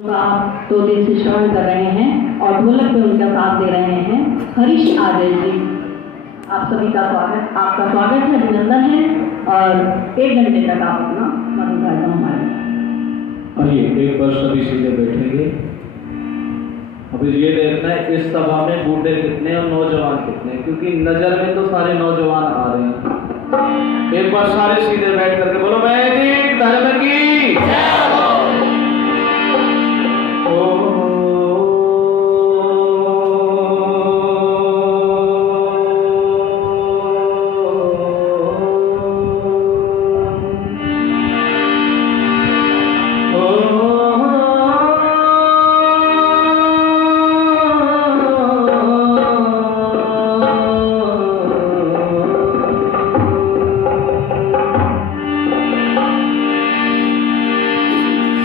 आप 2 दिन से श्रवण कर रहे हैं और ढोलक पे उनका साथ दे रहे हैं हरीश आर्य जी। आप सभी का स्वागत, आपका स्वागत है, अभिनंदन है और 1 घंटे तक आप अपना मधुर कार्यक्रम हमारे। आइए एक बार सभी सीधे बैठेंगे। अभी ये देखना है इस सभा में बूढ़े कितने और नौजवान कितने, क्योंकि नजर में तो सारे नौजवान आ रहे हैं। एक बार सारे सीधे बैठ करके बोलो वैदिक धर्म की जय हो।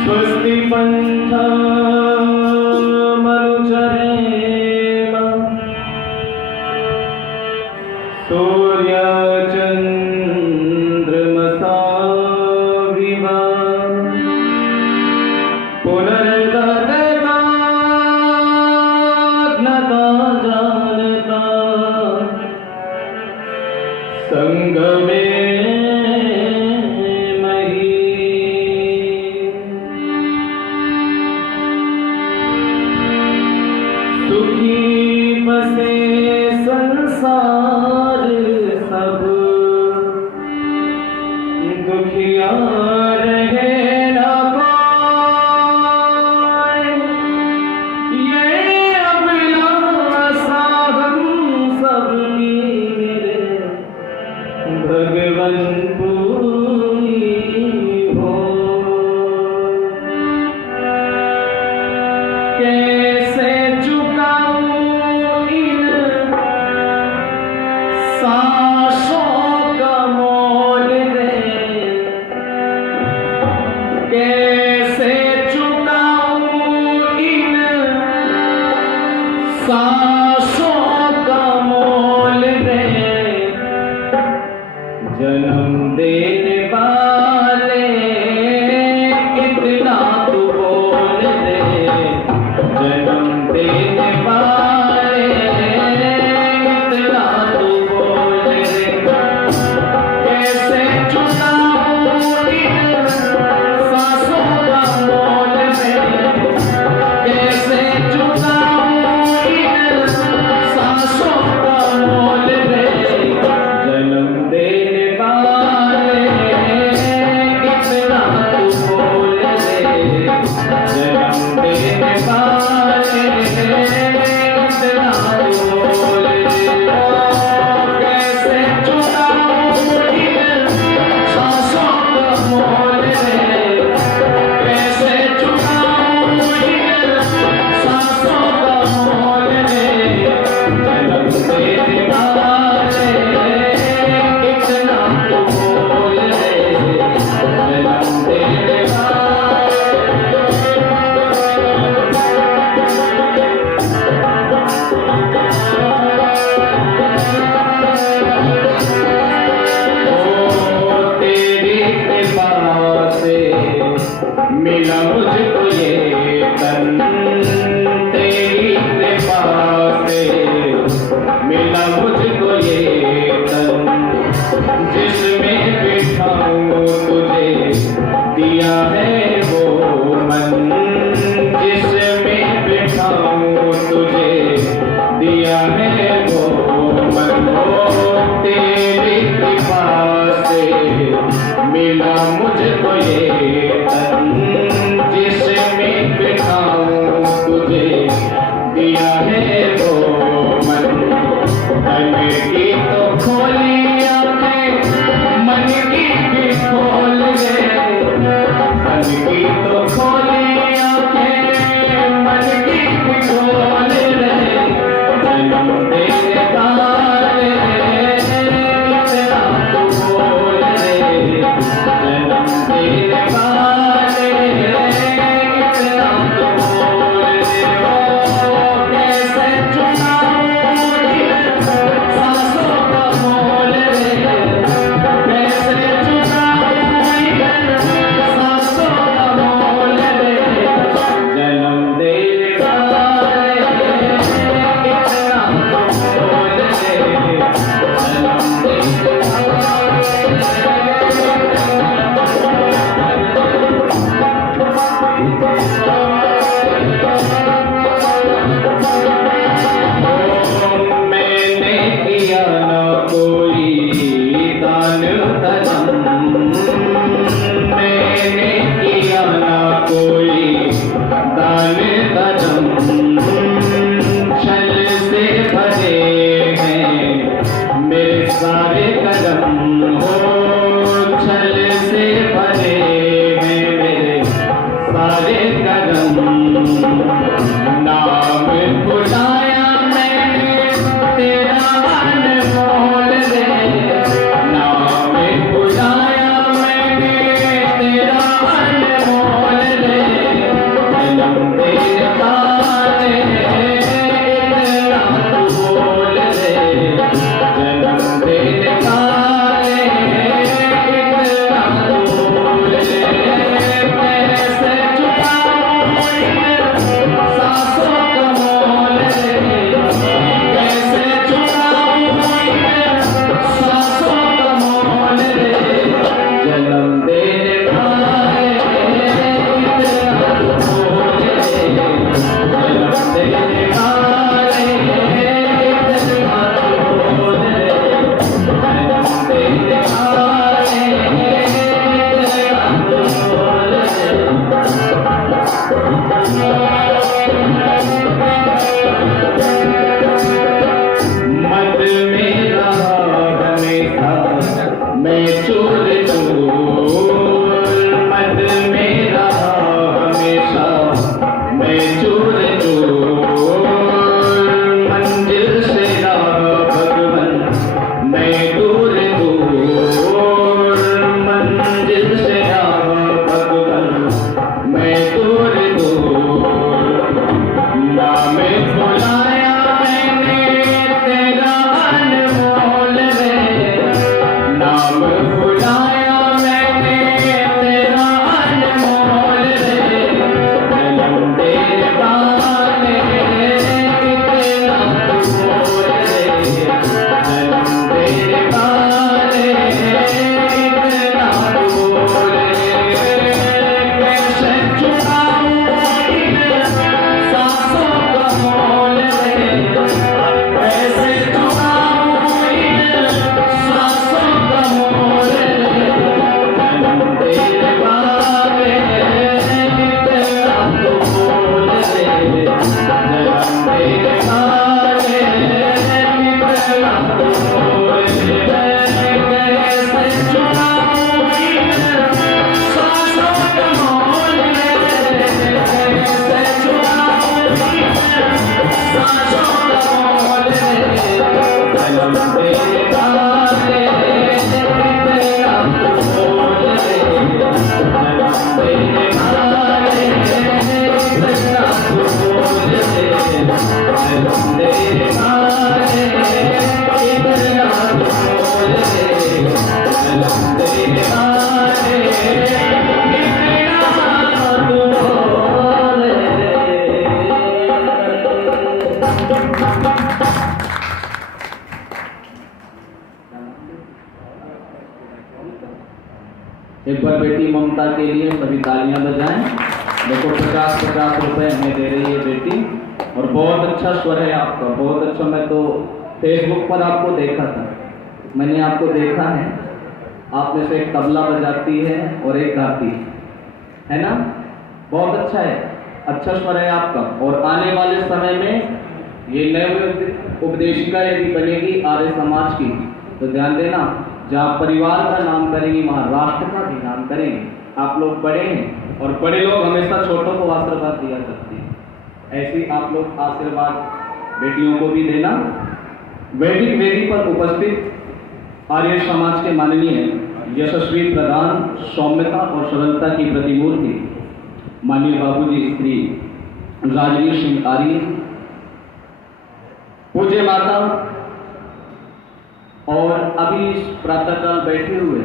स्वस्ति पंथा मरुचरेम सूर्य चंद्रमसा विव पुनर्दता जानता संगमे सुखी बसे संसार सब दुखिया रहे न कोई। मैंने किया ना कोई दान धर्म, मैंने किया ना कोई दान धर्म, छल से भरे हैं मेरे सारे कदम, हो छल से भरे हैं मेरे सारे कदम। नाम बुलाया मैंने तेरा अनमोल रे, नाम बुलाया मैंने तेरा अनमोल रे, जन्म देता रे इतना तू बोल रे, जन्म देता रे इतना तू बोल रे। पैसे चुकाऊं सांसों का मोल रे, कैसे चुकाऊं सांसों का मोल रे, जन्म देने वाले इतना तू बोल रे, जन्म देने वाले इतना तू बोल रे, जन्म देने वाले इतना तू बोल रे। मत मेरा हमेशा मैं चोर चोर, मत मेरा हमेशा मैं चोर चोर, मंजिल से ना भगवन मैं दूर दूर, मंजिल से ना भगवन मैं दूर दूर। नाम बुलाया मैंने तेरा अनमोल रे, नाम बुलाया मैंने तेरा अनमोल रे, जन्म देने वाले इतना तू बोल रे, जन्म देने वाले इतना तू बोल रे। कैसे चुकाऊं सांसों का मोल रे, कैसे चुकाऊं सांसों का मोल रे, जन्म देने वाले इतना तू बोल रे, जन्म देने वाले इतना तू बोल रे। कैसे चुकाऊं सांसों का मोल रे, कैसे चुकाऊं सांसों का मोल रे, जन्म देने वाले इतना तू बोल रे, जन्म देने वाले इतना तू बोल रे, जन्म देने वाले इतना तू बोल रे, जन्म देने वाले इतना तू बोल रे। एक बार बेटी ममता के लिए सभी तालियां बजाएं। देखो 50-50 रुपए हमें दे रही है बेटी, और बहुत अच्छा स्वर है आपका, बहुत अच्छा। मैं तो फेसबुक पर आपको देखा था, मैंने आपको देखा है, आप में से एक तबला बजाती है और एक गाती है ना, बहुत अच्छा है, अच्छा स्वर है आपका। और आने वाले समय में ये नव उपदेशिका यदि बनेगी आर्य समाज की, तो ध्यान देना, जहाँ परिवार का नाम करेंगी वहाँ राष्ट्र का भी नाम करेंगे। आप लोग बड़े हैं और बड़े लोग हमेशा छोटों को आशीर्वाद दिया करते हैं, ऐसे आप लोग आशीर्वाद बेटियों को भी देना। वैदिक वेदी पर उपस्थित आर्य समाज के माननीय यशस्वी प्रधान, सौम्यता और सरलता की प्रतिमूर्ति माननीय बाबूजी श्री राजवीर सिंह आर्य, पूज्य माता, और अभी प्रातःकाल बैठे हुए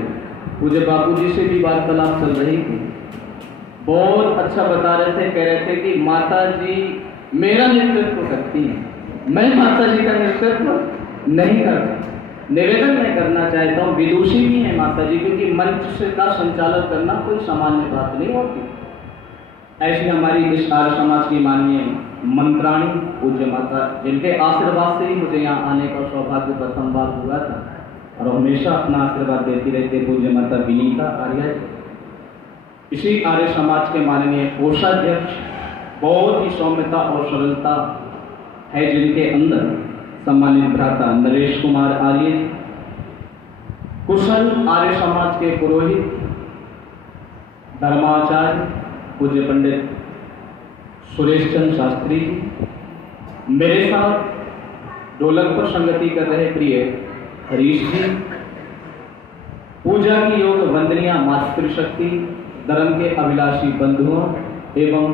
पूज्य बाबूजी से भी वार्तालाप चल रही थी, बहुत अच्छा बता रहे थे, कह रहे थे कि माता जी मेरा नेतृत्व करती हैं, मैं माता जी का नेतृत्व नहीं करता। निवेदन मैं करना चाहता हूँ, विदुषी भी है माता जी, क्योंकि मंच का संचालन करना कोई सामान्य बात नहीं होती। ऐसी हमारी इस आर्य समाज की माननीय मंत्राणी पूज्य माता, जिनके आशीर्वाद से ही मुझे यहाँ आने का सौभाग्य प्रथम बार हुआ था और हमेशा अपना आशीर्वाद देती रहती पूज्य माता विनीता आर्य। इसी आर्य समाज के माननीय कोषाध्यक्ष, बहुत ही सौम्यता और सरलता है जिनके अंदर, सम्मानित भ्राता नरेश कुमार आर्य, कुशल आर्य समाज के पुरोहित धर्माचार्य पूज्य पंडित सुरेश चंद्र शास्त्री जी, मेरे साथ ढोलक पर संगति कर रहे प्रिय हरीश जी, पूजा की योग वंदनिया मातृशक्ति, धर्म के अभिलाषी बंधुओं एवं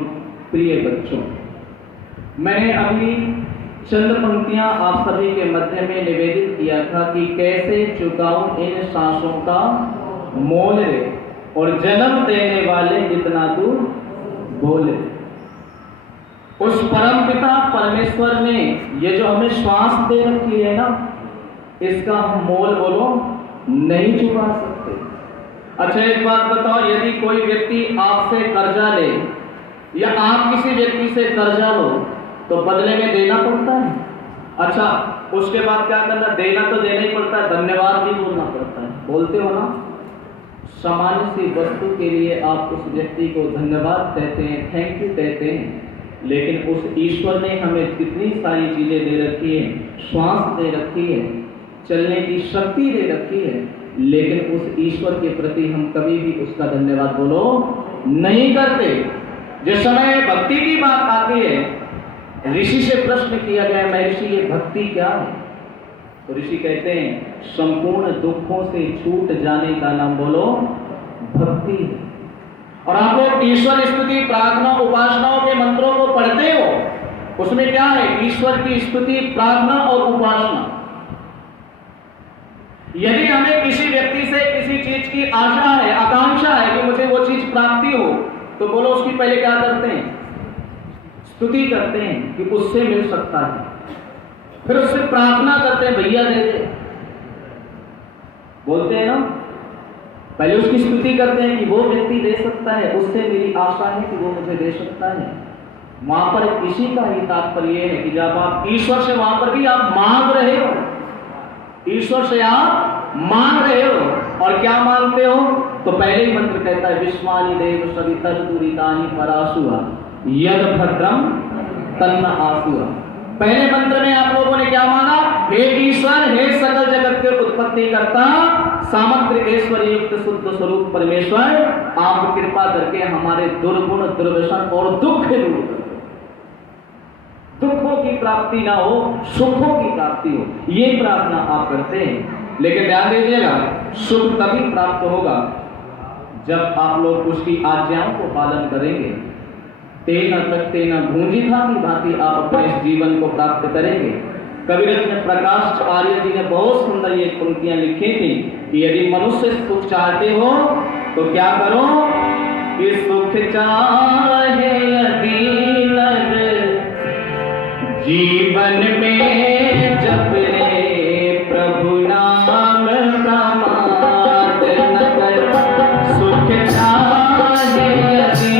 प्रिय बच्चों, मैंने अभी चंद पंक्तियां आप सभी के मध्य में निवेदित किया था कि कैसे चुकाऊं इन सांसों का मोल रे, और जन्म देने वाले जितना तू बोले। उस परम पिता परमेश्वर ने ये जो हमें श्वास दे रखी है ना, इसका हम मोल बोलो नहीं चुका सकते। अच्छा एक बात बताओ, यदि कोई व्यक्ति आपसे कर्जा ले या आप किसी व्यक्ति से कर्जा लो तो बदले में देना पड़ता है। अच्छा उसके बाद क्या करना, देना तो देना ही पड़ता है, धन्यवाद भी बोलना पड़ता है, बोलते हो ना। सामान्य सी वस्तु के लिए आप उस व्यक्ति को धन्यवाद कहते हैं, थैंक यू कहते हैं, लेकिन उस ईश्वर ने हमें कितनी सारी चीजें दे रखी है, श्वास दे रखी है, चलने की शक्ति दे रखी है, लेकिन उस ईश्वर के प्रति हम कभी भी उसका धन्यवाद बोलो नहीं करते। जिस समय भक्ति की बात आती है, ऋषि से प्रश्न किया गया, महर्षि ये भक्ति क्या है? तो ऋषि कहते हैं संपूर्ण दुखों से छूट जाने का नाम बोलो भक्ति है। और आप लोग ईश्वर स्तुति प्रार्थना उपासनाओं के मंत्रों को पढ़ते हो, उसमें क्या है? ईश्वर की स्तुति प्रार्थना और उपासना। यदि हमें किसी व्यक्ति से किसी चीज की आशा है, आकांक्षा है कि मुझे वो चीज प्राप्ति हो, तो बोलो उसकी पहले क्या करते हैं? स्तुति करते हैं कि उससे मिल सकता है, फिर उससे प्रार्थना करते हैं भैया दे दे, बोलते हैं ना। पहले उसकी स्तुति करते हैं कि वो व्यक्ति दे सकता है, उससे मेरी आशा है कि वो मुझे दे सकता है। वहां पर इसी का ही तात्पर्य है कि जब आप ईश्वर से, वहां पर भी आप मांग रहे हो, ईश्वर से आप मांग रहे हो। और क्या मांगते हो? तो पहले ही मंत्र कहता है विश्वानि देव सवितर्दुरितानि परासुआ यद भद्रम तन्न आसुआ। पहले मंत्र में आप लोगों ने क्या मांगा? हे ईश्वर, हे सकल जगत के उत्पत्ति करता, सामग्र ऐश्वर्य युक्त शुद्ध स्वरूप परमेश्वर, आप कृपा करके हमारे दुर्गुण दुर्व्यसन और दुख दूर करो। दुखों की प्राप्ति ना हो, सुखों की प्राप्ति हो, ये प्रार्थना आप करते हैं। लेकिन ध्यान दीजिएगा, सुख तभी प्राप्त होगा जब आप लोग उसकी आज्ञाओं को पालन करेंगे। तेना तेना भूंजिता की भांति आप अपने इस जीवन को प्राप्त करेंगे। कविरत्न प्रकाश आर्य जी ने बहुत सुंदर ये पंक्तियां लिखी थी कि यदि मनुष्य सुख चाहते हो तो क्या करो? कि सुख चाहे यदि नर जीवन में जप ले प्रभु नाम प्रमाद न कर। सुख चाहे यदि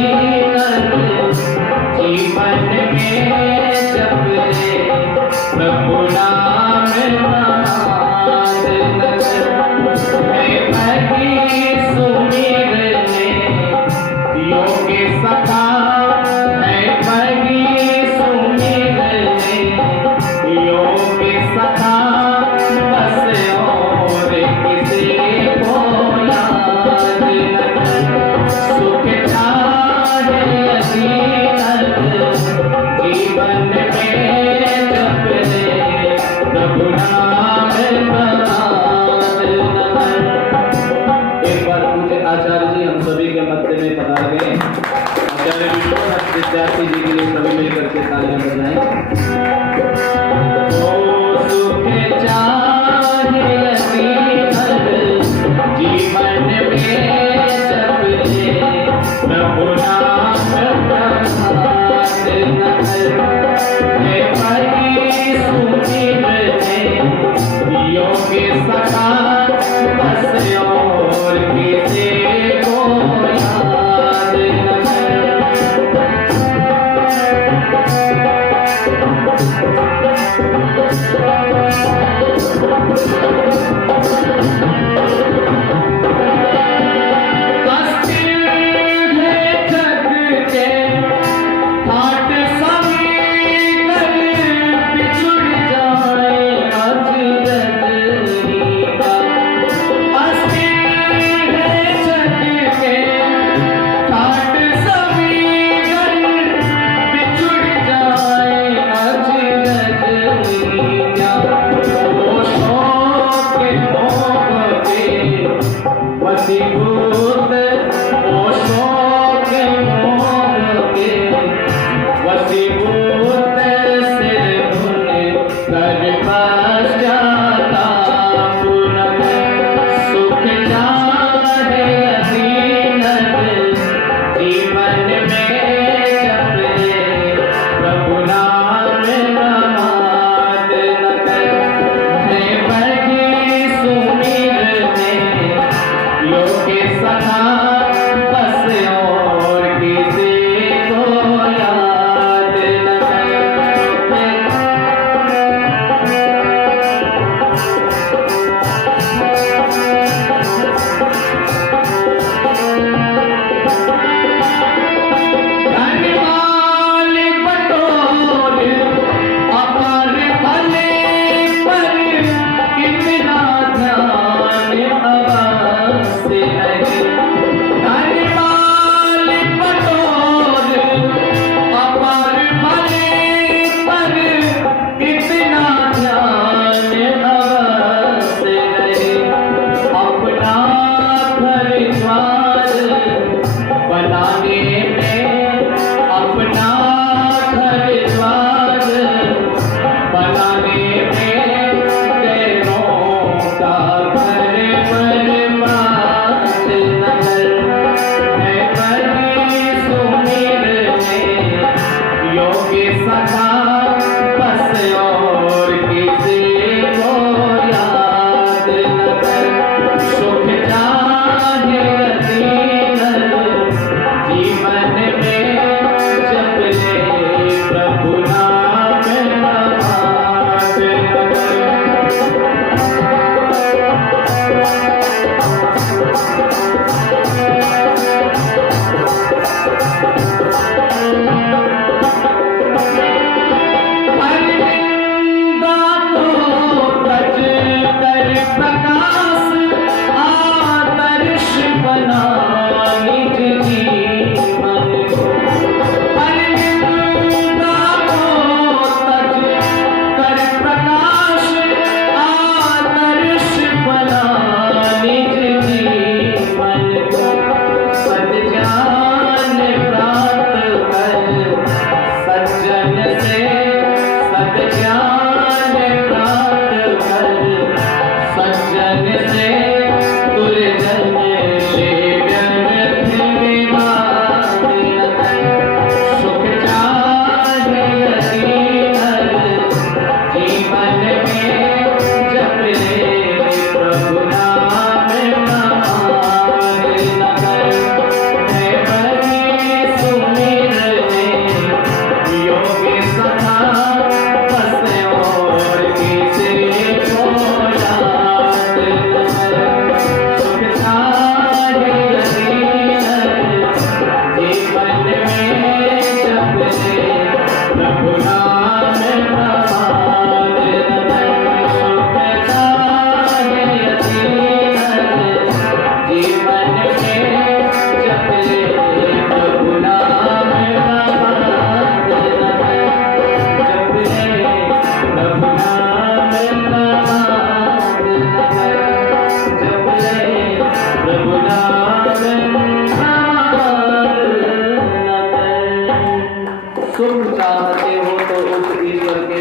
नर जीवन में जप ले प्रभु नाम प्रमाद न कर। मैं भगी सुमिरने योगी सखा, मैं भगी सुमिरने योगी सखा, बस और किसी को याद न कर। सुख चाहे यदि नर जीवन में जप ले प्रभु नाम प्रमाद न कर। एक बार पूज्य आचार्य जी हम सभी के मध्य में पधार गए। आचार्य विश्वनाथ विद्यार्थी जी के लिए सभी मिलकर के तालियां बजाएं। ओ सुख चाहे यदि नर जीवन में जप ले प्रभु नाम प्रमाद न कर। हे भगी सुमिरने योगी सखा, बस और किसी को याद न कर।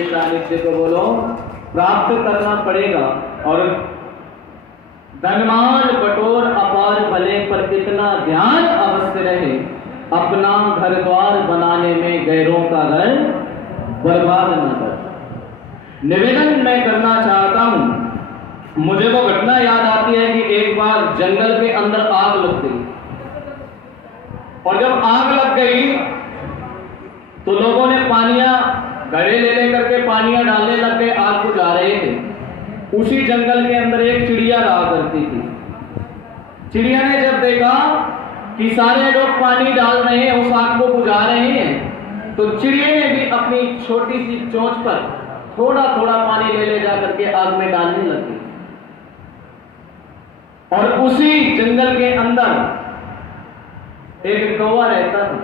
सानिध्य को बोलो प्राप्त करना पड़ेगा। और धनवान बटोर अपार भले पर कितना ध्यान अवश्य रहे, अपना घर द्वार बनाने में गैरों का घर बर्बाद न कर। निवेदन मैं करना चाहता हूं, मुझे वो घटना याद आती है कि एक बार जंगल के अंदर आग लग गई, और जब आग लग गई तो लोगों ने पानियां घड़े ले लेकर के पानियां डालने लग गए, आग बुझा रहे थे। उसी जंगल के अंदर एक चिड़िया रहा करती थी। चिड़िया ने जब देखा कि सारे लोग पानी डाल रहे हैं, उस आग को बुझा रहे हैं, तो चिड़िया ने भी अपनी छोटी सी चोंच पर थोड़ा थोड़ा पानी ले जा करके आग में डालने लगी। और उसी जंगल के अंदर एक कौवा रहता था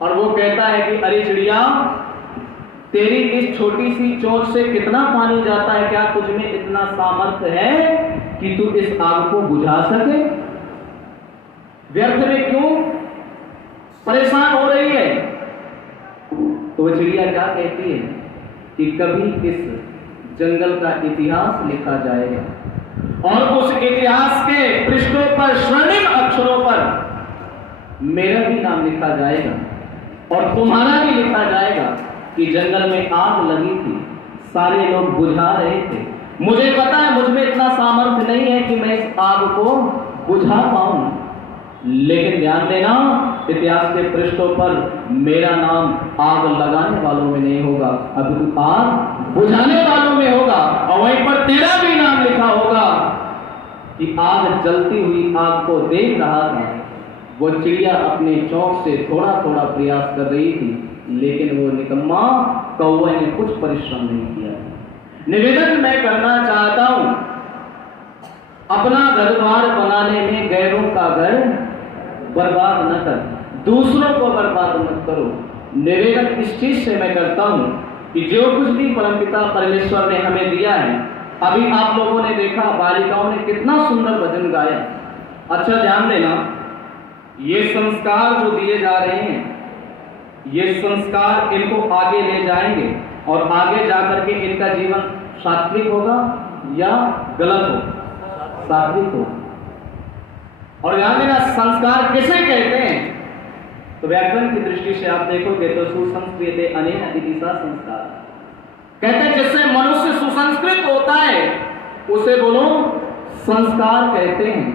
और वो कहता है कि अरे चिड़िया, तेरी इस छोटी सी चोंच से कितना पानी जाता है, क्या तुझ में इतना सामर्थ्य है कि तू इस आग को बुझा सके? व्यर्थ में क्यों परेशान हो रही है? तो वो चिड़िया क्या कहती है कि कभी इस जंगल का इतिहास लिखा जाएगा और उस इतिहास के पृष्ठों पर स्वर्णिम अक्षरों पर मेरा भी नाम लिखा जाएगा और तुम्हारा भी लिखा जाएगा कि जंगल में आग लगी थी, सारे लोग बुझा रहे थे। मुझे पता है मुझ में इतना सामर्थ्य नहीं है कि मैं इस आग को बुझा पाऊं, लेकिन ध्यान देना, इतिहास के पृष्ठों पर मेरा नाम आग लगाने वालों में नहीं होगा, अभी आग बुझाने वालों में होगा। और वहीं पर तेरा भी नाम लिखा होगा कि आग जलती हुई आग को देख रहा था। वो चिड़िया अपने चौक से थोड़ा थोड़ा प्रयास कर रही थी, लेकिन वो निकम्मा कौवे ने कुछ परिश्रम नहीं किया। निवेदन मैं करना चाहता हूं, अपना घर द्वार बनाने में गैरों का घर बर्बाद न कर, दूसरों को बर्बाद मत करो। निवेदन इस चीज से मैं करता हूं कि जो कुछ भी परमपिता परमेश्वर ने हमें दिया है, अभी आप लोगों ने देखा बालिकाओं ने कितना सुंदर भजन गाया। अच्छा ध्यान देना, ये संस्कार जो दिए जा रहे हैं, ये संस्कार इनको आगे ले जाएंगे और आगे जाकर के इनका जीवन सात्विक होगा या गलत होगा? सात्विक होगा। और ध्यान देना, संस्कार किसे कहते हैं? तो व्याकरण की दृष्टि से आप देखोगे तो सुसंस्कृते अनेन इति सा संस्कार, कहते हैं जिससे मनुष्य सुसंस्कृत होता है उसे बोलो संस्कार कहते हैं।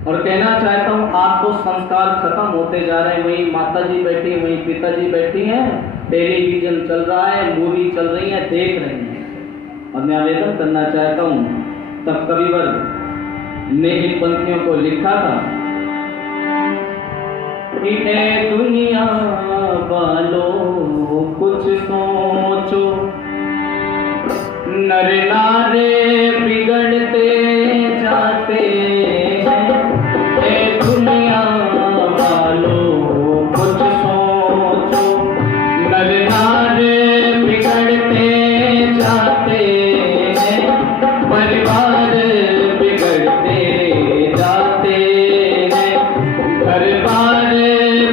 और कहना चाहता हूं, आप तो संस्कार खत्म होते जा रहे हैं। वहीं माता जी बैठी, वहीं पिताजी बैठी हैं, टेलीविजन चल रहा है, मूवी चल रही है, देख रहे हैं। और मैं आवेदन करना चाहता हूं, तब कविवर ने इन पंक्तियों को लिखा था कि ए दुनिया वालों कुछ सोचो, नर नारे बिगड़ते जाते हैं। ए दुनिया वालों कुछ सोचो, नर नारे बिगड़ते जाते हैं, परिवार बिगड़ते जाते हैं, घर बार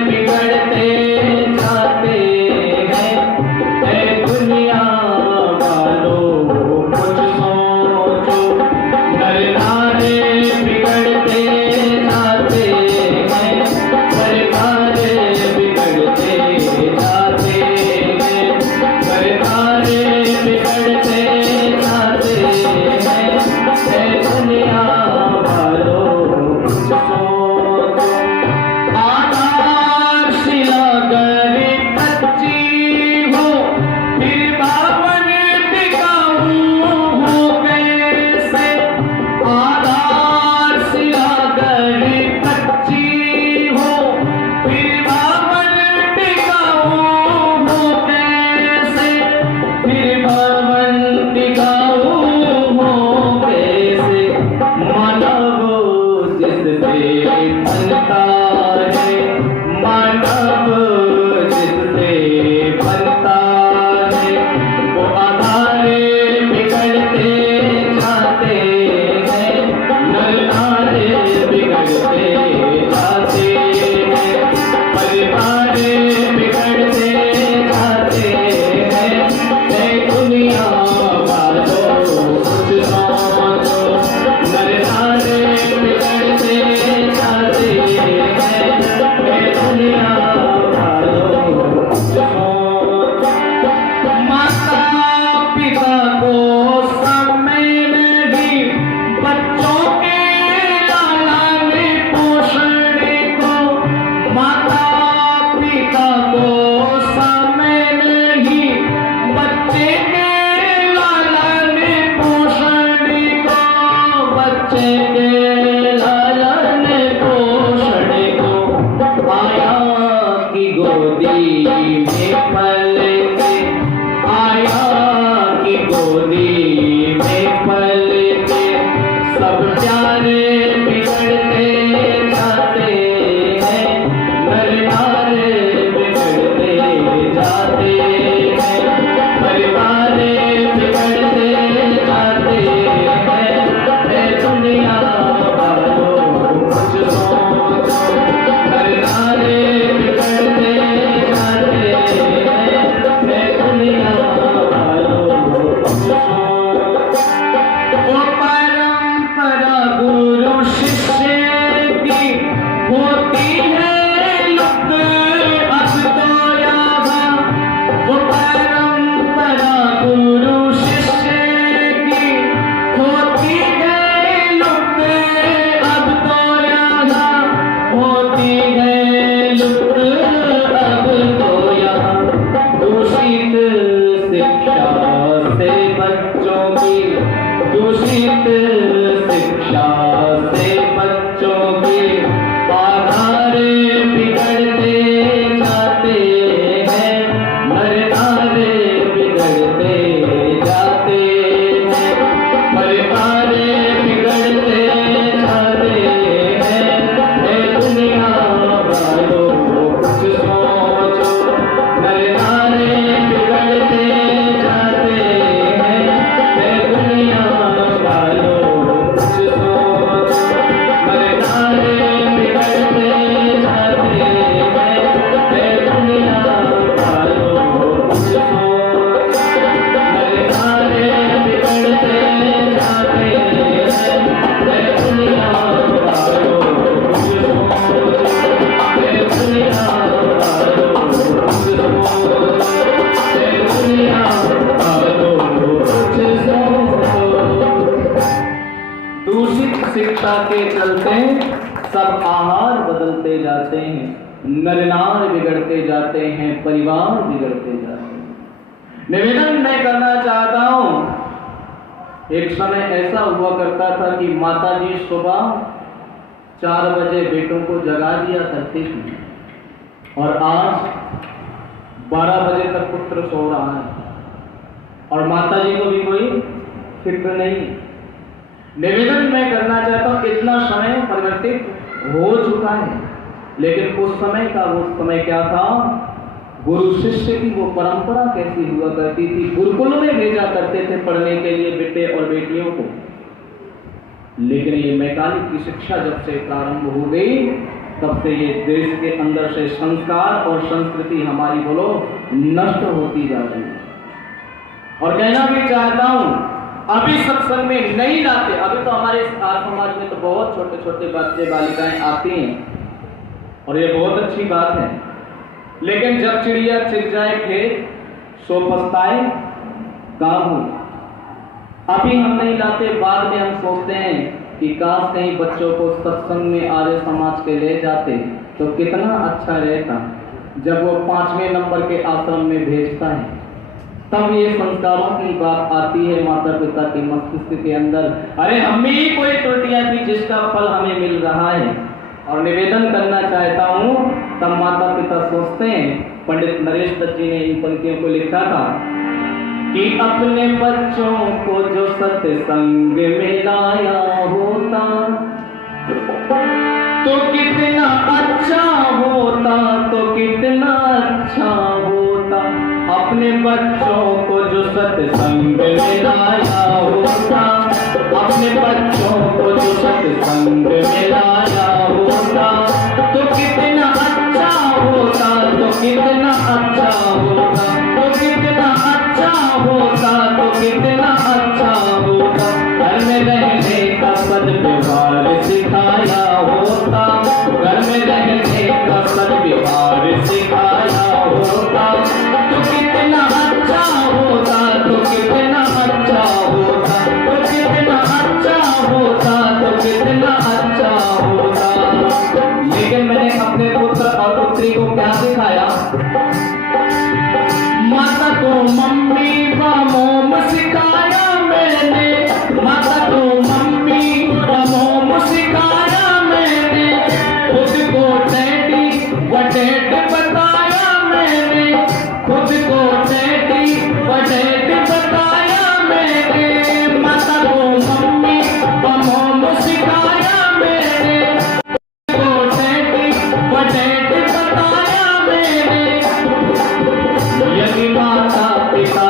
बिगड़ते जाते हैं, जाते हैं, नर नार बिगड़ते जाते हैं, परिवार बिगड़ते जाते हैं। निवेदन मैं करना चाहता हूं, एक समय ऐसा हुआ करता था कि माताजी सुबह 4 बजे बेटों को जगा दिया करती थी और आज 12 बजे तक पुत्र सो रहा है और माताजी को भी कोई फिक्र नहीं। निवेदन मैं करना चाहता हूं, इतना समय परिवर्तित हो चुका है, लेकिन उस समय का वो समय क्या था, गुरु शिष्य की वो परंपरा कैसी हुआ करती थी। गुरुकुल में भेजा करते थे पढ़ने के लिए बेटे और बेटियों को, लेकिन ये मैकानिक की शिक्षा जब से प्रारंभ हो गई तब से ये देश के अंदर से संस्कार और संस्कृति हमारी बोलो नष्ट होती जा रही है। और कहना भी चाहता हूं, अभी सत्संग में नहीं लाते, अभी तो हमारे समाज में तो बहुत छोटे छोटे बच्चे बालिकाएं आती हैं और ये बहुत अच्छी बात है, लेकिन जब चिड़िया छिप जाए खेत सो पछताए काम हो। अभी हम नहीं लाते, बाद में हम सोचते हैं कि काश कहीं बच्चों को सत्संग में आर्य समाज के ले जाते तो कितना अच्छा रहता। जब वो 5वें नंबर के आश्रम में भेजता है तब ये संस्कारों की बात आती है माता पिता के मस्तिष्क के अंदर, अरे हम भी कोई त्रुटियां थी जिसका फल हमें मिल रहा है। और निवेदन करना चाहता हूं, तब माता पिता सोचते हैं, पंडित नरेश दत्त जी ने इन पंक्तियों को लिखा था कि अपने बच्चों को जो सत्संग में लाया होता तो कितना अच्छा होता, तो कितना अच्छा होता। अपने बच्चों को जो सत्संग में लाया होता, अपने बच्चों को जो सत्संग में लाया होता तो कितना अच्छा होता, तो कितना अच्छा होता, तो कितना अच्छा होता, तो कितना अच्छा होता। घर में रहने का सद्व्यवहार सिखाया होता, घर में रहने का सद्व्यवहार सिखाया होता तो कितना अच्छा होता, तो कितना अच्छा होता, तो कितना अच्छा होता, तो कितना अच्छा होता। लेकिन मैंने अपने पुत्र और पुत्री को क्या सिखाया, माता को मम्मी का मोम सिखाया मैंने, माता को मम्मी का मोम सिखाया मैंने, खुद को डैडी व डैड बताया मैंने, खुद को डैडी व डैड बताया मैंने। माता को मम्मी का मोम सिखाया मैंने, खुद को डैडी व डैड बताया मैंने। यदि माता पिता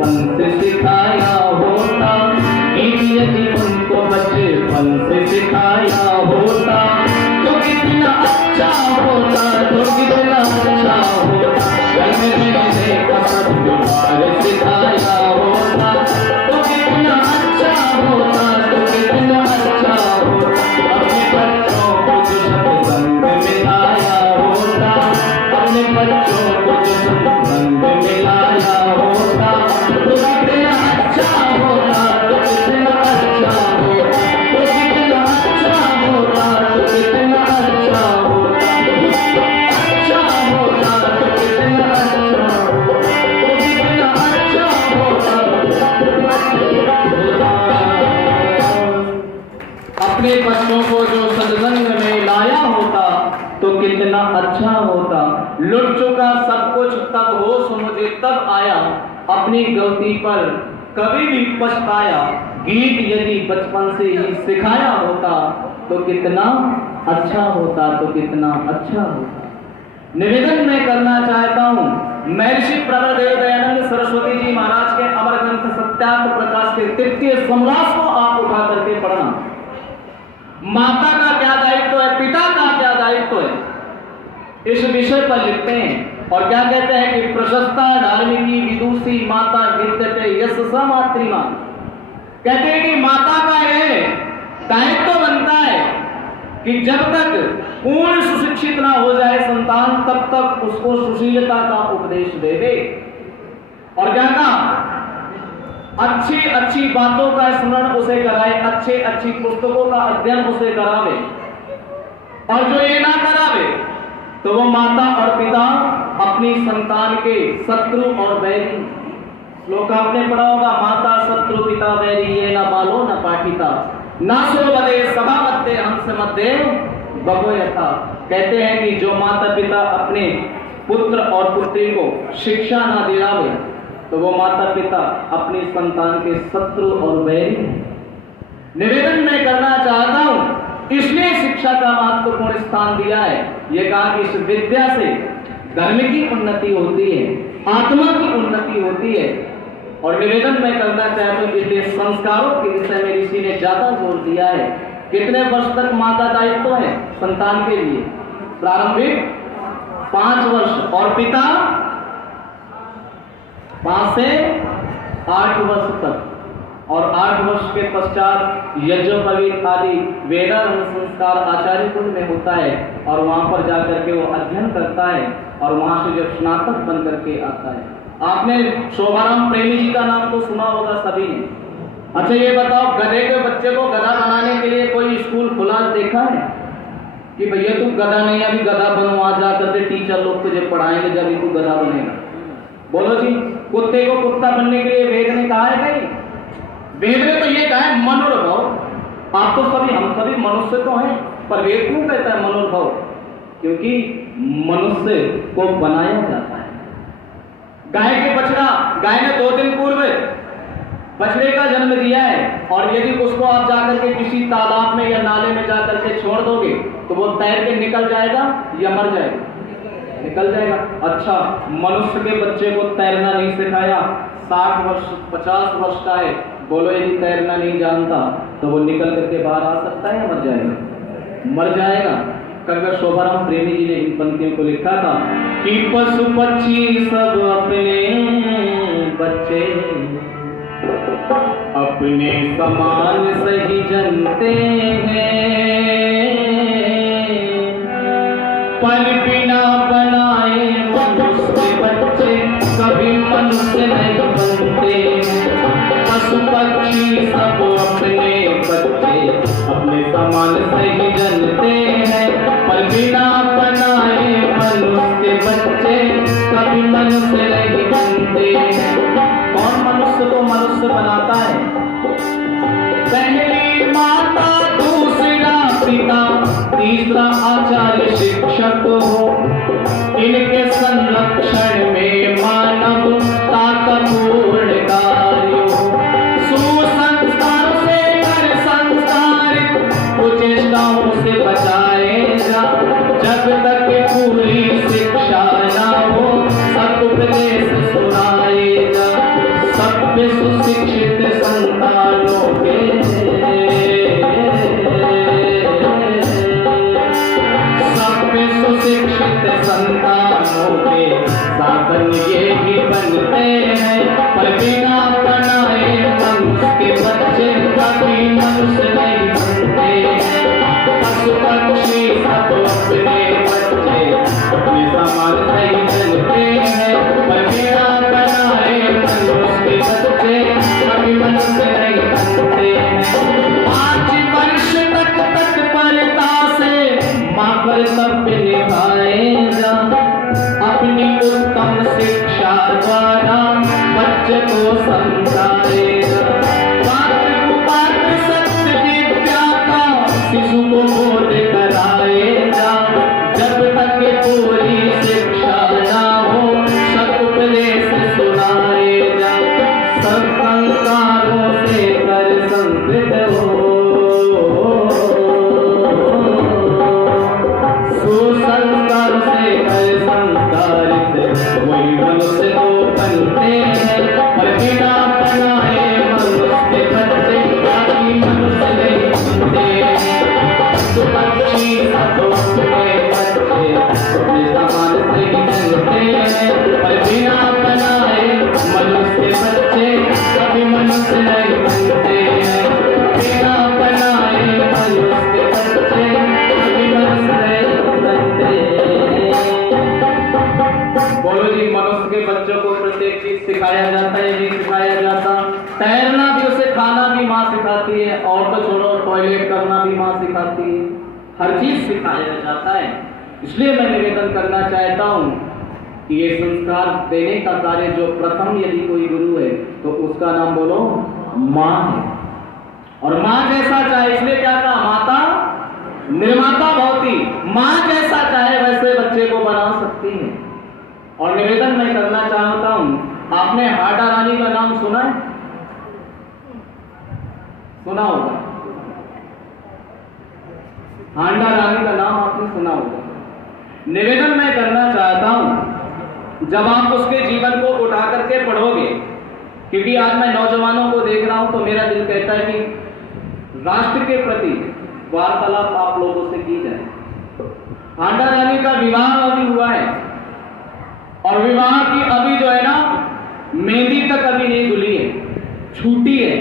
बचपन से सिखाया होता, गीत यदि उनको बचपन से सिखाया होता तो कितना अच्छा होता, तो कितना अच्छा होता। मैंने कसम प्यार सिखाया होता तो कितना अच्छा होता, तो कितना अच्छा होता। अपने बच्चों को जो सत्संग मिलाया होता, अपने बच्चों को जो सत्संग मिलाया होता तो कितना अच्छा होता, तो कितना अच्छा होता, तो कितना अच्छा होता, तो कितना अच्छा होता, अच्छा होता, तो कितना अच्छा होता, तो कितना अच्छा होता। अपने बच्चों को जो सत्संग में लाया होता तो कितना अच्छा होता। लुट चुका सब कुछ तब होश मुझे तब आया, अपनी गलती पर कभी भी पछताया। गीत यदि बचपन से ही सिखाया होता तो कितना अच्छा होता, तो कितना अच्छा होता। निवेदन मैं करना चाहता हूँ महर्षि प्रवरदेव दयानंद सरस्वती जी महाराज के अमर ग्रंथ सत्यार्थ प्रकाश के तृतीय समरास को आप उठा करके पढ़ना। माता का क्या दायित्व है, पिता का क्या दायित्व है, इस विषय पर लिखते हैं। और क्या कहते हैं कि प्रशस्ता धार्मिकी विदुषी माता विद्यते यश मातृमा। कहते हैं कि माता का यह दायित्व बनता है कि जब तक पूर्ण सुशिक्षित ना हो जाए संतान तब तक उसको सुशीलता का उपदेश दे दे। और क्या कहा, अच्छी अच्छी बातों का स्मरण उसे कराए, अच्छे अच्छी पुस्तकों का अध्ययन उसे करावे। और जो ये ना करावे तो वो माता और पिता अपनी संतान के शत्रु और बैरी। श्लोक आपने पढ़ा होगा, माता शत्रु पिता बैरी ये न बालो न पाठिता ना सो बदे सभा मध्य हंस मध्य बगो यथा। कहते हैं कि जो माता पिता अपने पुत्र और पुत्री को शिक्षा ना दिलावे तो वो माता पिता अपनी संतान के शत्रु और बैरी। निवेदन मैं करना चाहता हूं, इसलिए शिक्षा का महत्वपूर्ण स्थान दिया है। ये कहा कि इस विद्या से धर्म की उन्नति होती है, आत्मा की उन्नति होती है। और निवेदन मैं करना चाहता हूं, इसलिए संस्कारों के विषय में ऋषि ने ज्यादा जोर दिया है। कितने वर्ष तक माँ का दायित्व है संतान के लिए? प्रारंभिक 5 वर्ष और पिता 5 से 8 वर्ष तक। और 8 वर्ष के पश्चात यज्ञोपवीत आदि वेदांत संस्कार आचार्य कुल में होता है और वहां पर जाकर के वो अध्ययन करता है और वहां से जब स्नातक बन करके आता है। आपने शोभाराम प्रेमी जी का नाम तो सुना होगा सभी ने। अच्छा ये बताओ, गधे के बच्चे को गधा बनाने के लिए कोई स्कूल खुला देखा है कि भैया तू गधा नहीं अभी गधा बनो, वहां जाकर के टीचर लोग तुझे पढ़ाएंगे जब तू गधा बनेगा? बोलो जी, कुत्ते को कुत्ता बनने के लिए वेद ने कहा है कहीं? वेद ने तो ये कहा है मनोरभव। आप तो सभी, हम सभी मनुष्य तो हैं, पर वेद क्यों कहता है मनोरभव? क्योंकि मनुष्य को बनाया जाता है। गाय के बछड़ा, गाय ने 2 दिन पूर्व बछड़े का जन्म दिया है और यदि उसको आप जाकर के किसी तालाब में या नाले में जाकर के छोड़ दोगे तो वो तैर के निकल जाएगा या मर जाएगा? निकल जाएगा। अच्छा, मनुष्य के बच्चे को तैरना नहीं सिखाया, 60 वर्ष 50 वर्ष का है, बोलो यदि तैरना नहीं जानता तो वो निकल करके बाहर आ सकता है या मर जाएगा? मर जाएगा। कवि शोभाराम प्रेमी जी ने इन पंक्तियों को लिखा था कि पशु पक्षी सब अपने बच्चे अपने समान सही जनते हैं, पर बिना बनाए मनुष्य बच्चे कभी मनुष्य नहीं बनते। पशु पक्षी सब अपने बच्चे अपने समान सही जनते हैं, पर बिना बनाए मनुष्य बच्चे कभी मनुष्य नहीं बनते। कौन मनुष्य को मनुष्य बनाता है? पहली माता, दूसरा पिता, तीसरा आचार्य शिक्षक हो। इनके संरक्षण में मानवता का पूर्ण कार्य हो। सुसंस्कार से कर संस्कारित कुचेष्टाओं से बचाएगा, जब तक पूरी शिक्षा ना हो सदुपदेश सुनाएगा। सब संतानों के साधन ये ही बनते हैं, पर बिना बनाए मनुष्य के बच्चे कभी मनुष्य नहीं बनते हैं। पशु पक्षी सब अपने बच्चे अपने समान नहीं बनते हैं, पर बिना बनाए मनुष्य के बच्चे कभी मनुष्य नहीं बनते हैं। 5 वर्ष तक तत्परता से माँ कर्तव्य निभाएगा, अपनी उत्तम शिक्षा द्वारा बच्चे को समझाएगा। बात सत्य विद्या का शिशु को बोध कराएगा, जब तक पूरी शिक्षा ना हो सदुपदेश सुनाएगा। सब संस्कारों से कर संस्कृत हो, सुसंस्कार से कर संस्कारित, वही मनुष्य को बनते हैं, पर बिना बनाए मनुष्य के बच्चे कभी मनुष्य नहीं बनते हैं। पशु पक्षी सब अपने बच्चे अपने समान से ही बनते हैं, पर बिना बनाए मनुष्य के बच्चे कभी मनुष्य नहीं बनते हैं। बिना बनाए मनुष्य के बच्चे कभी मनुष्य नहीं बनते हैं। बोलो जी, मनुष्य के बच्चों को प्रत्येक चीज सिखाया जाता है, नहीं सिखाया जाता? तैरना भी उसे, खाना भी माँ सिखाती है, और तो छोड़ो टॉयलेट करना भी माँ सिखाती है, हर चीज सिखाया जाता है। इसलिए मैं निवेदन करना चाहता हूँ कि ये संस्कार देने का कार्य जो प्रथम यदि कोई गुरु है तो उसका नाम बोलो माँ है। और माँ जैसा चाहे, इसलिए क्या कहा, माता निर्माता भवती, माँ जैसा चाहे वैसे बच्चे को बना सकती है। और निवेदन मैं करना चाहता हूं, आपने हाडा रानी का नाम सुना है? सुना होगा, हांडा रानी का नाम आपने सुना होगा। निवेदन मैं करना चाहता हूं, जब आप उसके जीवन को उठा करके पढ़ोगे, क्योंकि आज मैं नौजवानों को देख रहा हूं तो मेरा दिल कहता है कि राष्ट्र के प्रति वार्तालाप आप लोगों से की जाए। हांडा रानी का विवाह अभी हुआ है, और विवाह की अभी जो है ना मेहंदी तक अभी नहीं धुली है, छूटी है,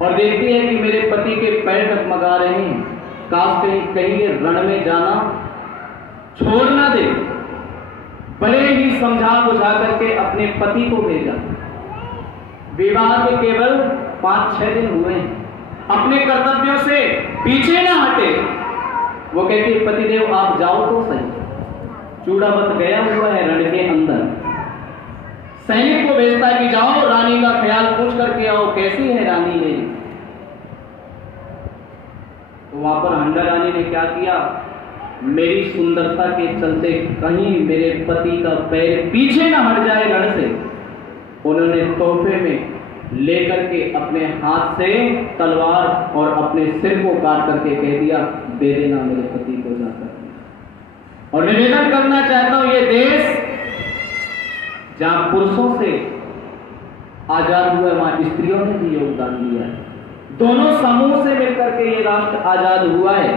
और देखती है कि मेरे पति के पैर डगमगा रहे हैं, काश कहीं ये रण में जाना छोड़ ना दे। भले ही समझा बुझा करके अपने पति को भेजा। विवाह के केवल 5-6 दिन हुए हैं, अपने कर्तव्यों से पीछे ना हटे। वो कहती है, पतिदेव आप जाओ तो सही। चूड़ावत गया हुआ है रण के अंदर, सैनिक को भेजता है कि जाओ रानी का ख्याल पूछ करके आओ, कैसी है रानी मेरी। तो वहां पर हांडा रानी ने क्या किया, मेरी सुंदरता के चलते कहीं मेरे पति का पैर पीछे ना हट जाए रण से, उन्होंने तोहफे में लेकर के अपने हाथ से तलवार और अपने सिर को काट करके कह दिया, दे देना मेरे पति को जाकर। और निवेदन करना चाहता हूं, ये देश जहां पुरुषों से आजाद हुआ, वहां स्त्रियों ने भी योगदान दिया है। दोनों समूह से मिलकर के ये राष्ट्र आजाद हुआ है।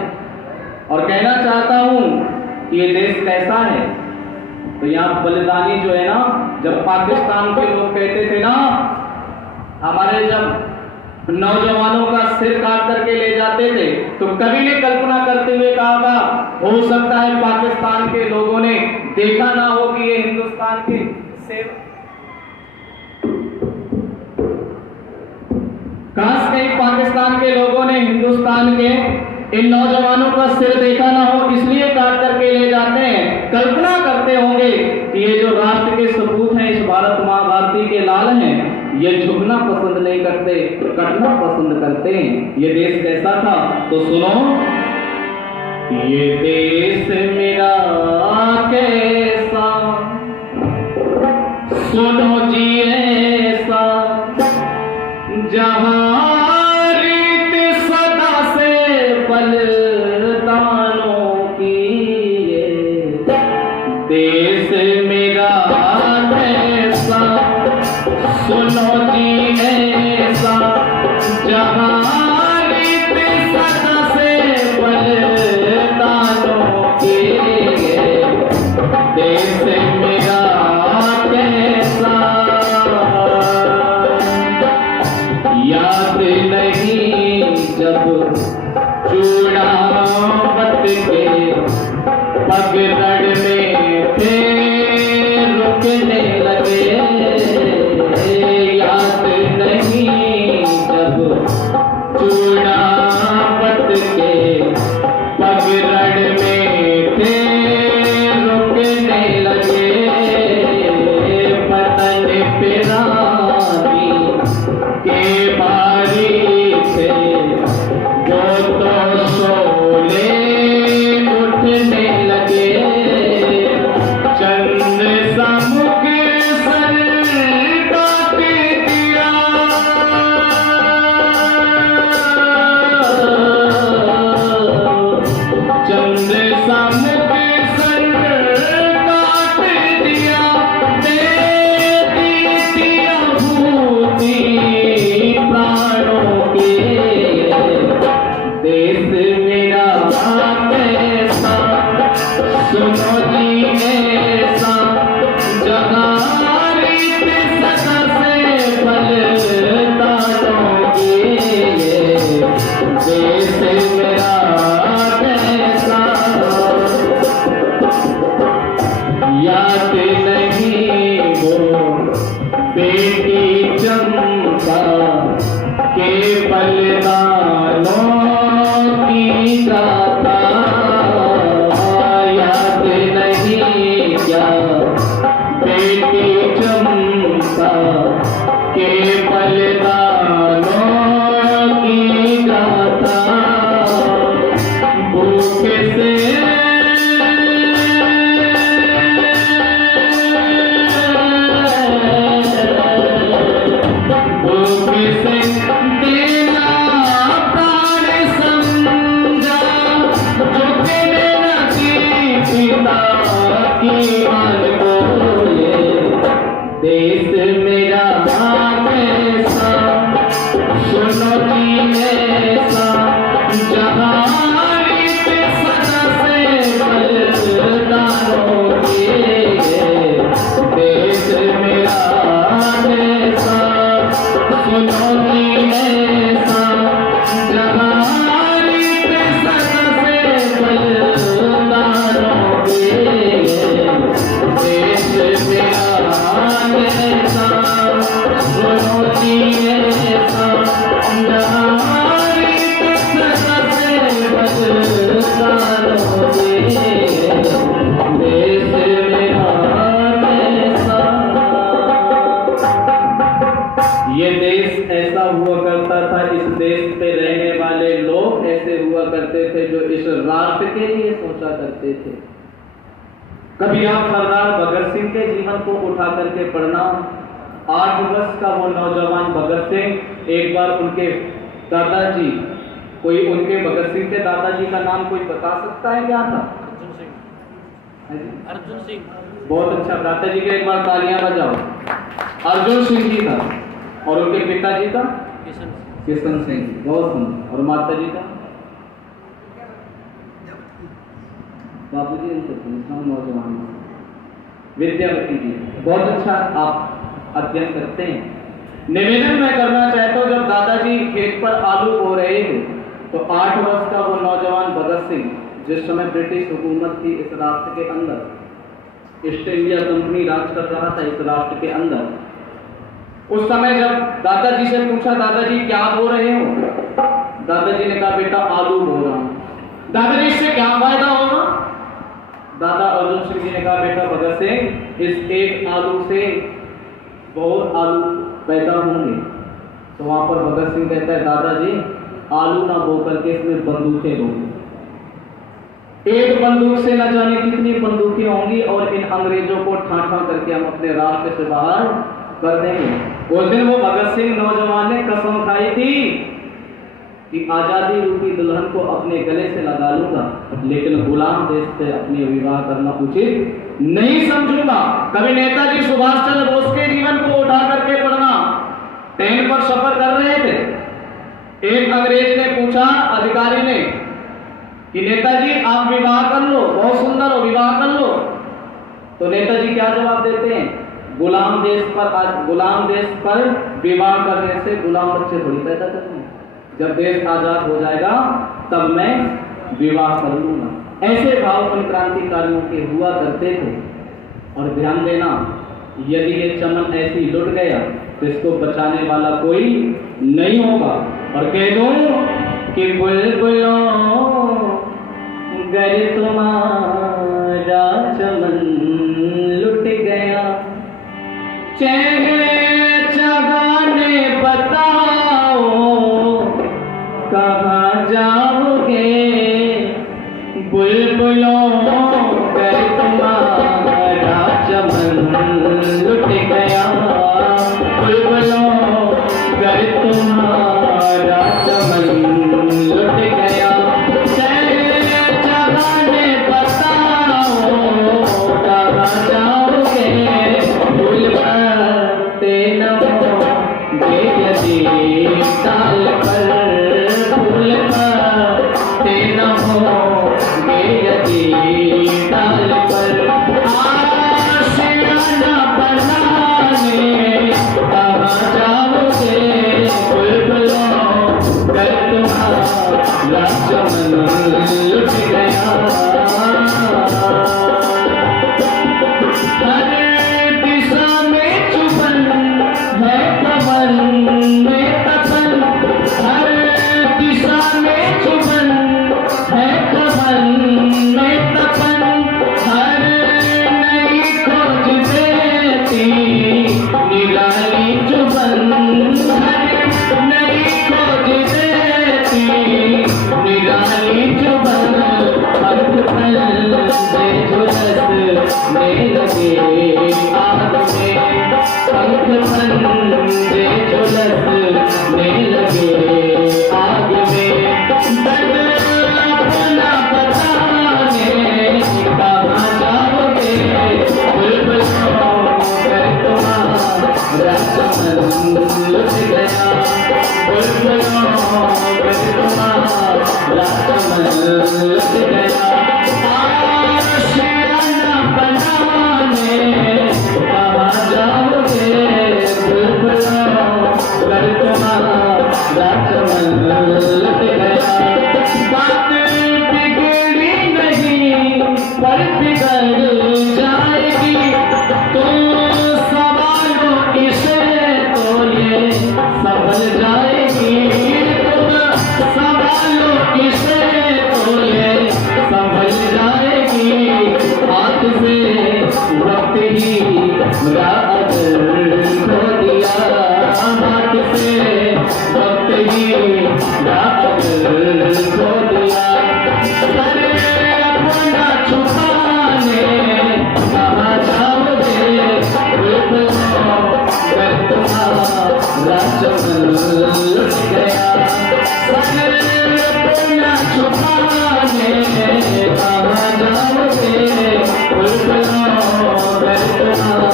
और कहना चाहता हूं कि ये देश कैसा है, तो यहाँ बलिदानी जो है ना, जब पाकिस्तान के लोग कहते थे ना, हमारे जब नौजवानों का सिर काट करके ले जाते थे, तो कवि ने कल्पना करते हुए कहा था, हो सकता है पाकिस्तान के लोगों ने देखा ना हो कि ये हिंदुस्तान के सेवक, काश कहीं पाकिस्तान के लोगों ने हिंदुस्तान के इन नौजवानों का सिर देखा ना हो, इसलिए काट करके ले जाते हैं। कल्पना करते होंगे कि ये जो राष्ट्र के सपूत हैं, इस भारत माँ भारती के लाल हैं, ये झुकना पसंद नहीं करते, कटना पसंद करते हैं। ये देश कैसा था तो सुनो, ये देश मेरा कैसा, सुनो जी ऐसा, जहां रीत सदा से बलिदानों की, ये देश मेरा ऐसा, सुनो जी ऐसा, जहां रीत सदा से बलिदानों की, पगड़न में थे रुकने लगे, याद नहीं जब चूड़ावत के पगड़न में थे रुकने लगे, पतन पे रानी के बारी थे वो तो शोले उठने लगे, चंद्र समुख सर काट दिया, चंद्र समुख सर काट दिया, दे दी अभूति प्राणों के, देश मेरा कैसा सुनो जी ऐसा, जहाँ रीत सदा से बलिदानों की, देश मेरा कैसा याद नहीं वो बेटी चंपा के बलिदानों की गाथा, याद नहीं क्या बेटी चंपा के बलिदानों की गाथा, भूख से भूख से देना प्राण समझा, झुकने लगी पिता की मान को, ये देश मेरा कैसा सुनो जी ऐसा, जहाँ रीत सदा से बलिदानों की, देश मेरा कैसा सुनो जी ऐसा, जहाँ रीत सदा से बलिदानों की, देश मेरा कैसा सुनो जी ऐसा, जहाँ रीत सदा से बलिदानों की, देश मेरा कैसा। ये देश ऐसा हुआ करता था, इस देश पे रहने वाले लोग ऐसे हुआ करते थे जो इस राष्ट्र के लिए सोचा करते थे। कभी आप सरदार भगत सिंह के जीवन को उठा करके पढ़ना, 8 वर्ष का वो नौजवान भगत सिंह, एक बार उनके दादाजी, कोई उनके भगत सिंह के दादाजी का नाम कोई बता सकता है क्या था? अर्जुन सिंह। बहुत अच्छा, दादाजी के एक बार तालियां बजाओ। अर्जुन सिंह जी था, और उनके पिताजी का किशन सिंह, बहुत सुंदर। और माता जी का बाबू जी, उनसे पूछना, नौजवान विद्यावती जी, बहुत अच्छा आप अध्ययन करते हैं। निवेदन मैं करना चाहता हूँ, जब दादाजी खेत पर आलू बो रहे थे तो 8 वर्ष का वो नौजवान भगत सिंह, जिस समय ब्रिटिश हुकूमत थी इस राष्ट्र के अंदर, ईस्ट इंडिया कंपनी राज कर रहा था इस राष्ट्र के अंदर, उस समय जब दादाजी से पूछा, दादाजी क्या बो रहे हो? दादाजी ने कहा, बेटा आलू बो रहा हूं। दादाजी इससे क्या फायदा होगा? दादा अर्जुन सिंह जी ने कहा, बेटा भगत सिंह, इस एक आलू से बहुत आलू पैदा होंगे। तो वहां पर भगत सिंह कहता है, दादाजी आलू ना बो करके इसमें बंदूकें बो, एक बंदूक से न जाने कितनी बंदूकें होंगी, और इन अंग्रेजों को ठाठा करके हम अपने रास्ते से बाहर कर देंगे। उस दिन वो भगत सिंह नौजवान ने कसम खाई थी कि आजादी रूपी दुल्हन को अपने गले से लगा लूंगा, लेकिन गुलाम देश से अपने विवाह करना उचित नहीं समझूंगा। कभी नेताजी सुभाष चंद्र बोस के जीवन को उठा करके पढ़ना, ट्रेन पर सफर कर रहे थे, एक अंग्रेज ने पूछा अधिकारी ने कि नेताजी आप विवाह कर लो, बहुत सुंदर हो, विवाह कर लो। तो नेताजी क्या जवाब देते हैं? गुलाम देश पर विवाह करने से गुलाम बच्चे थोड़ी पैदा करते हैं, जब देश आजाद हो जाएगा तब मैं विवाह कर लूंगा। ऐसे भाव उन क्रांतिकारियों के हुआ करते थे। और ध्यान देना, यदि ये चमन ऐसी लुट गया तो इसको बचाने वाला कोई नहीं होगा। और कह दूं कि बुलबुलों गर तुम्हारा चमन लुट गया, चेहरे चगाने बताओ कहाँ जाओगे। बुलबुलों गर तुम्हारा चमन लुट गया, बुलबुलों गर तुम्हारा चमन लुट गया, चेहरे चगाने बताओ कहाँ जाओगे। फूल पत्ते न होंगे यदि डाल पर, फूल पत्ते न होंगे यदि डाल पर, आशियाना बनाने कहाँ जाओगे। बुलबुलों गर तुम्हारा चमन लुट गया। हर दिशा में चुभन है कमर में तपन, हर दिशा में चुभन है कमर में तपन, हर नई खोज देती निराली चुभन, हर नई खोज देती निराली चुभन। पंख फल से झुलसने लगे आग में, पंख फल से झुलसने लगे आग में, दर्द अपना बताने कहाँ जाओगे। बुलबुलों गर तुम्हारा चमन लुट गया, बुलबुलों गर तुम्हारा चमन लुट गया, आशियाना बनाने कहाँ जाओगे। बुलबुलों गर तुम्हारा चमन लुट गया। बात बिगड़ी नहीं पर बिगड़ जाएगी, तुम सवालों इसे तो ये संभल जाएगी, तुम सवालों इसे तो ये संभल जाएगी। हाथ से वक्त ही रात खो दिया, हाथ से वक्त ही रात खो दिया, अरे अपना छुपाने कहाँ जाओगे। बुलबुलों गर तुम्हारा चमन लुट गया, अपना छुपाने कहाँ जाओगे। बुलबुलों गर तुम्हारा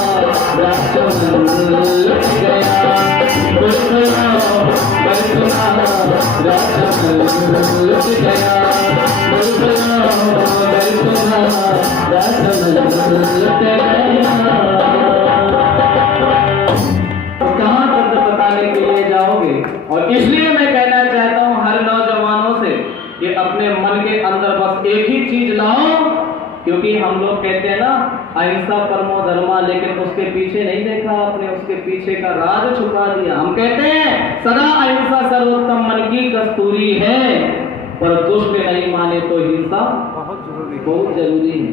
चमन लुट गया, बुलबुलों गर तुम्हारा चमन लुट गया, बुलबुलों गर तुम्हारा चमन लुट गया। कहाँ तक बताने के लिए जाओगे। और इसलिए मैं कहना चाहता हूँ हर नौजवानों से कि अपने मन के अंदर बस एक ही चीज लाओ, क्योंकि हम लोग कहते हैं ना अहिंसा परमो धर्मा, लेकिन उसके पीछे नहीं देखा आपने, उसके पीछे का राज छुपा दिया। हम कहते हैं सदा अहिंसा सर्वोत्तम मन की कस्तूरी है, पर दुष्ट नहीं माने तो हिंसा बहुत जरूरी है।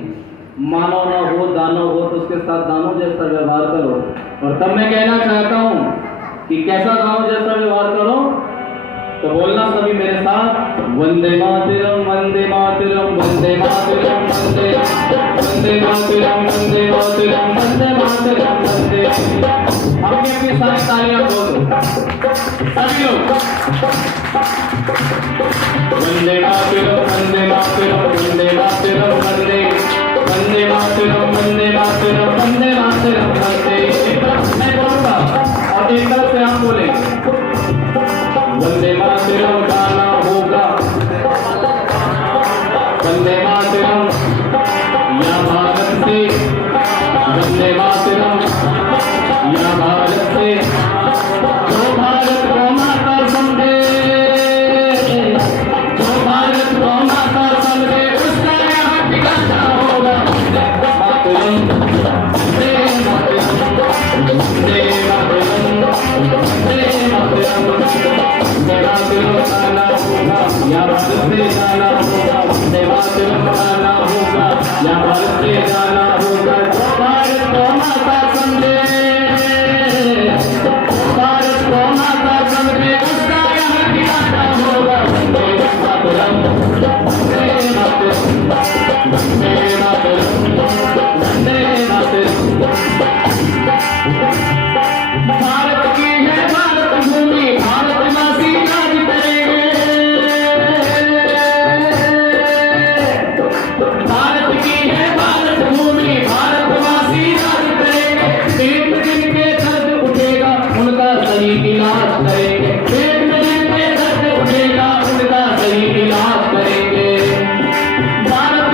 मानो ना हो दानो हो तो उसके साथ दानो जैसा व्यवहार करो। और तब मैं कहना चाहता हूँ कि कैसा दानो जैसा व्यवहार करो, तो बोलना सभी मेरे साथ, वंदे मातरम वंदे मातरम वंदे मातरम वंदे वंदे मातरम वंदे मातरम वंदे मातरम वंदे। अपनी अपनी सारी तालियां बोलो सभी लोग। वंदे मातरम वंदे मातरम वंदे मातरम वंदे वंदे मातरम वंदे मातरम वंदे मातरम वंदे। एक तरफ मैं बोलूंगा और एक तरफ से आप बोलेंगे। वंदे मातरम गाना होगा, वंदे मातरम या भारत से, वंदे मातरम या भारत से। जो भारत को माता समझे, जो भारत को माता समझे, उसका या भारत से जाना होगा, वंदे मातरम गाना होगा, या भारत से जाना होगा। भारत को माता समझे, भारत को माता समझे, उसका यहाँ खिलाना होगा। वंदे मातरम, वंदे मातरम, वंदे मातरम, वंदे मातरम। भारत की है भारत भूमि, भारत मासी राज करेंगे। भारत की है भारत भूमि, भारत मासी राज करेंगे। पेट में जिनके दर्द उठेगा उनका सही इलाज करेंगे, पेट में जिनके दर्द उठेगा उनका सही इलाज करेंगे। भारत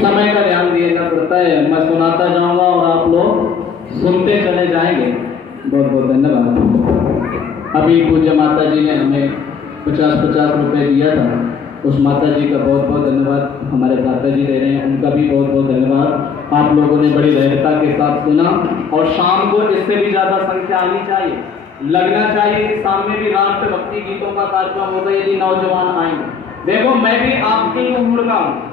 समय का ध्यान देना पड़ता है, मैं सुनाता जाऊंगा और आप लोग सुनते चले जाएंगे। बहुत बहुत धन्यवाद। अभी पूज्य माता जी ने हमें 50-50 रुपए दिया था, उस माता जी का बहुत बहुत धन्यवाद। हमारे दादा जी दे रहे हैं, उनका भी बहुत बहुत धन्यवाद। आप लोगों ने बड़ी दृढ़ता के साथ सुना और शाम को इससे भी ज्यादा संख्या आनी चाहिए, लगना चाहिए कि शाम में भी राष्ट्रभक्ति गीतों का कार्यक्रम होगा यदि नौजवान आएंगे। देखो मैं भी आपकी उम्र का हूँ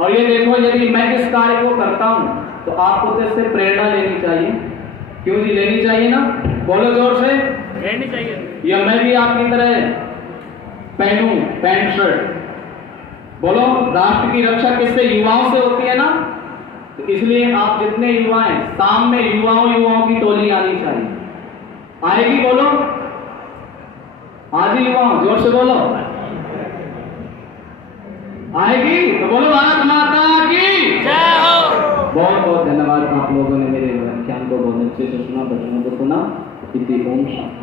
और ये देखो यदि मैं इस कार्य को करता हूँ तो आपको तो इससे प्रेरणा लेनी चाहिए। क्यों जी, लेनी चाहिए ना? बोलो जोर से, लेनी चाहिए। या मैं भी आपकी तरह पहनूं पैंट शर्ट? बोलो, राष्ट्र की रक्षा किससे? युवाओं से होती है ना। तो इसलिए आप जितने युवा हैं, शाम में युवाओं की टोली आनी चाहिए। आएगी? बोलो, आज ही युवाओं, जोर से बोलो, आएगी? तो बोलो भारत माता की जय हो। बहुत बहुत धन्यवाद। आप लोगों ने मेरे व्याख्यान को बहुत अच्छे से सुना, बच्चों को सुना। इति ओम शांति।